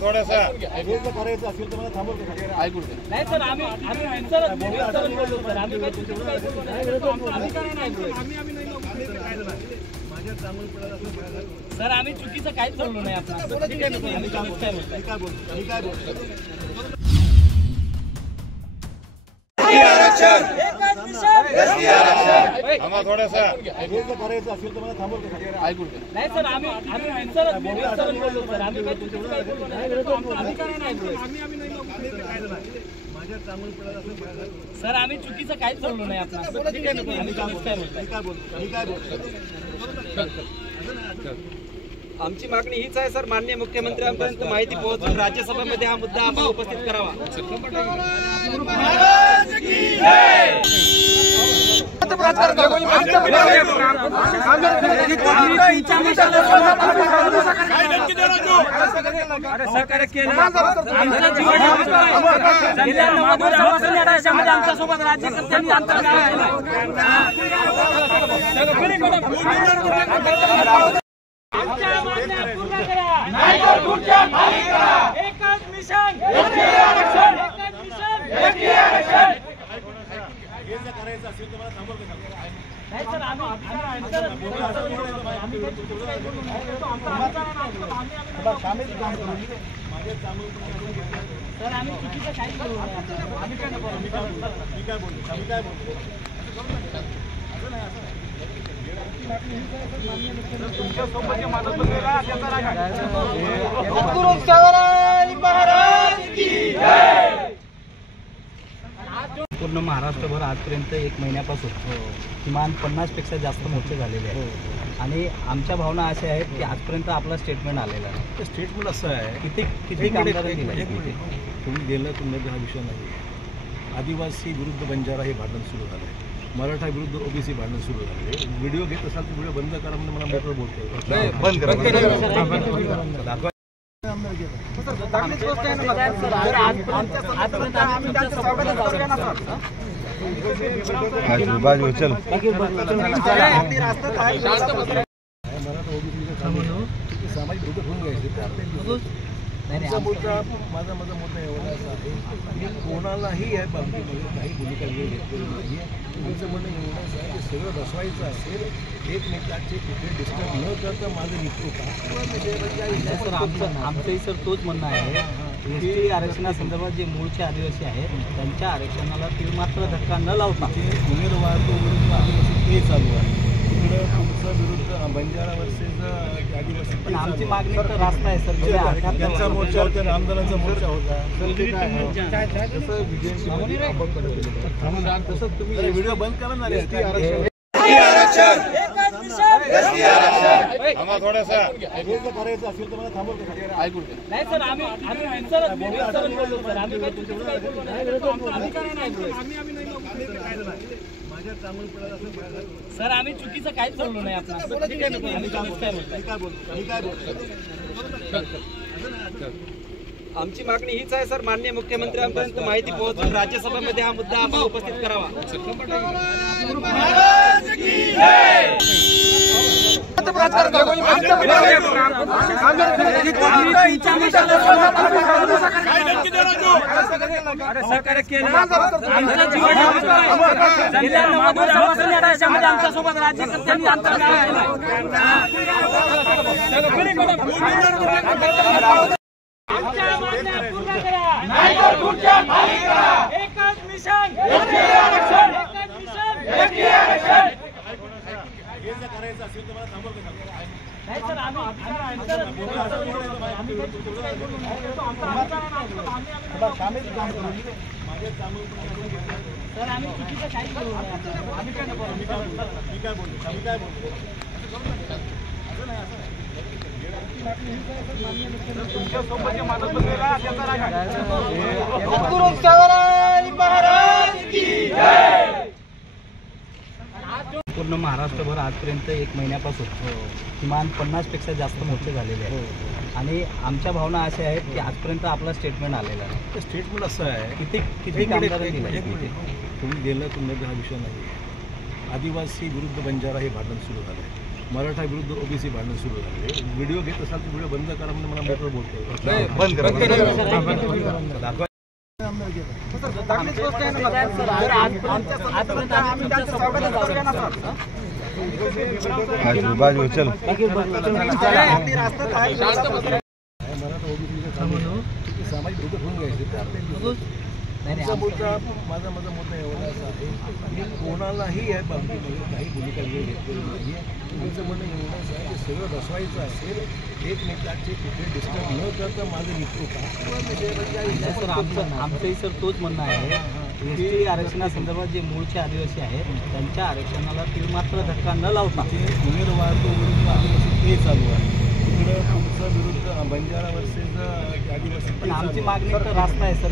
थोडासा करायचं असेल तर मला थांबवतो नाही सर आम्ही सर आम्ही चुकीचं काहीच बोललो नाही आपण थोडासा करायचं असेल तर मला थांबवतो नाही सर आम्ही बोललो सर सर आम्ही चुकीचं काहीच बोललो नाही आपण आमची मागणी हीच आहे सर, माननीय मुख्यमंत्र्यांपर्यंत माहिती पोहोचून राज्यसभेमध्ये हा मुद्दा आपण उपस्थित करावा। आमच्यासोबत राज्यकर्त्यांनी करायचं असेल तर मला थांबवतो नाही सर आम्ही चुकीचं काही बोलू पूर्ण महाराष्ट्रभर आजपर्यंत 1 महिन्यापासून किमान 50पेक्षा जास्त मोर्चे झालेले आहेत आणि आमच्या भावना अशा आहेत की आजपर्यंत आपला स्टेटमेंट आलेला नाही। ते स्टेटमेंट असं आहे किती कामगारांनी तुम्ही गेलं तुम्ही हा विषय नाही। आदिवासी विरुद्ध बंजारा हे भांडण सुरू झालं आहे, मराठा विरुद्ध ओबीसी भांडण सुरू झाले। व्हिडिओ घेत असाल तर व्हिडिओ बंद करा म्हणजे मला मोटर बोलतोय सामाजिक धोका होऊन घ्यायचे माझा मुद्दा एवढाच आहे की कोणालाही या बाबतीमध्ये काही भूमिका घेतलेली नाही आहे। तुमचं म्हणणं एवढंच आहे की सगळं बसवायचं असेल एकमेकांचे कुठे डिस्टर्ब न करता माझं आमचंही सर तोच म्हणणं आहे की आरक्षणासंदर्भात जे मूळचे आदिवासी आहेत त्यांच्या आरक्षणाला तीळ मात्र धक्का न लावता उमेदवार विरुद्ध आदिवासी ते चालू आहे, तिकडं तुमचं विरुद्ध बंजारा वर्सेस आदिवासी। पण आमची मागणी तर रास्ता आहे सर, त्यांचा मोर्चा होता, आंदोलनाचा मोर्चा होता, तसं तुम्ही व्हिडिओ बंद करा ना। थोडासा करायचं असेल तर मला थांबवतो नाही सर आम्ही बोललो सर आम्ही चुकीचं काहीच बोललो नाही आपण आमची मागणी हीच आहे सर, माननीय मुख्यमंत्र्यांपर्यंत माहिती पोहोचून राज्यसभेमध्ये हा मुद्दा आपण उपस्थित करावा। आमच्यासोबत राज्यकर्त्यांनी करायचं असेल तर मला थांबवतो नाही सर आम्ही चुकीचं काही बोलू पूर्ण महाराष्ट्रभर आजपर्यंत 1 महिन्यापासून किमान 50पेक्षा जास्त मोर्चे झालेले आहेत आणि आमच्या भावना अशा आहेत की आजपर्यंत आपला स्टेटमेंट आलेला नाही। ते स्टेटमेंट असं आहे किती कामगारांनी तुम्ही गेलं तुम्ही हा विषय नाही। आदिवासी विरुद्ध बंजारा हे भांडण सुरू झालं आहे, मराठा विरुद्ध ओबीसी भांडण सुरू झाले. व्हिडिओ घेत असाल तर व्हिडिओ बंद करा म्हणजे मला मोटर बोलतोय. दाखवा. चांगलीच गोष्ट आहे ना सर. आजपर्यंत आम्ही त्यांचं स्वागतच करूया ना सर. मराठा ओबीसीचा सामाजिक धोका होऊन घ्यायचे ते आपल्या आमचा मुद्दा माझा मुद्दा एवढा असा आहे की कोणालाही या बाबतीमध्ये काही भूमिका घेतलेली नाही आहे. आमचं म्हणणं एवढंच आहे की सगळं बसवायचं असेल एकमेकांचे कुठे डिस्टर्ब न करता माझं निघतो का सर आमचंही सर तोच म्हणणं आहे. एसटी आरक्षणासंदर्भात जे मूळचे आदिवासी आहेत त्यांच्या आरक्षणाला मात्र धक्का न लावता ते उमेदवारतो विरुद्ध आदिवासी ते चालू आहे. तिकडं तुमचं विरुद्ध बंजारा वर्सेस आदिवासी पण आमची मागणी तर रास्त आहे सर.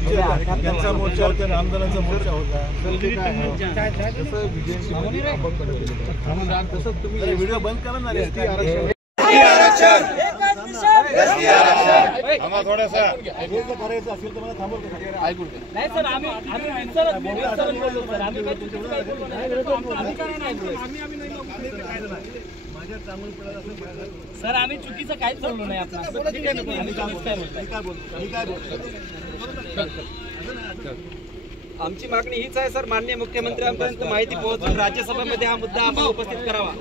त्यांचा मोर्चा होता रामदानाचा मोर्चा होता. तसं तुम्ही व्हिडिओ बंद करा ना. करायचं असेल तर मला थांबवलं. नाही सर आम्ही विचारत बोललो सर. आम्ही काही चुकीचं काही बोललो नाही. माझ्या चांगलं पडायला असं सर आम्ही चुकीचं काहीच बोललो नाही आपला. आम्ही चुकीचं काय बोलतो. आमची मागणी हीच आहे सर. माननीय मुख्यमंत्र्यांपर्यंत माहिती पोहोचून राज्यसभेमध्ये हा मुद्दा आपण उपस्थित करावा.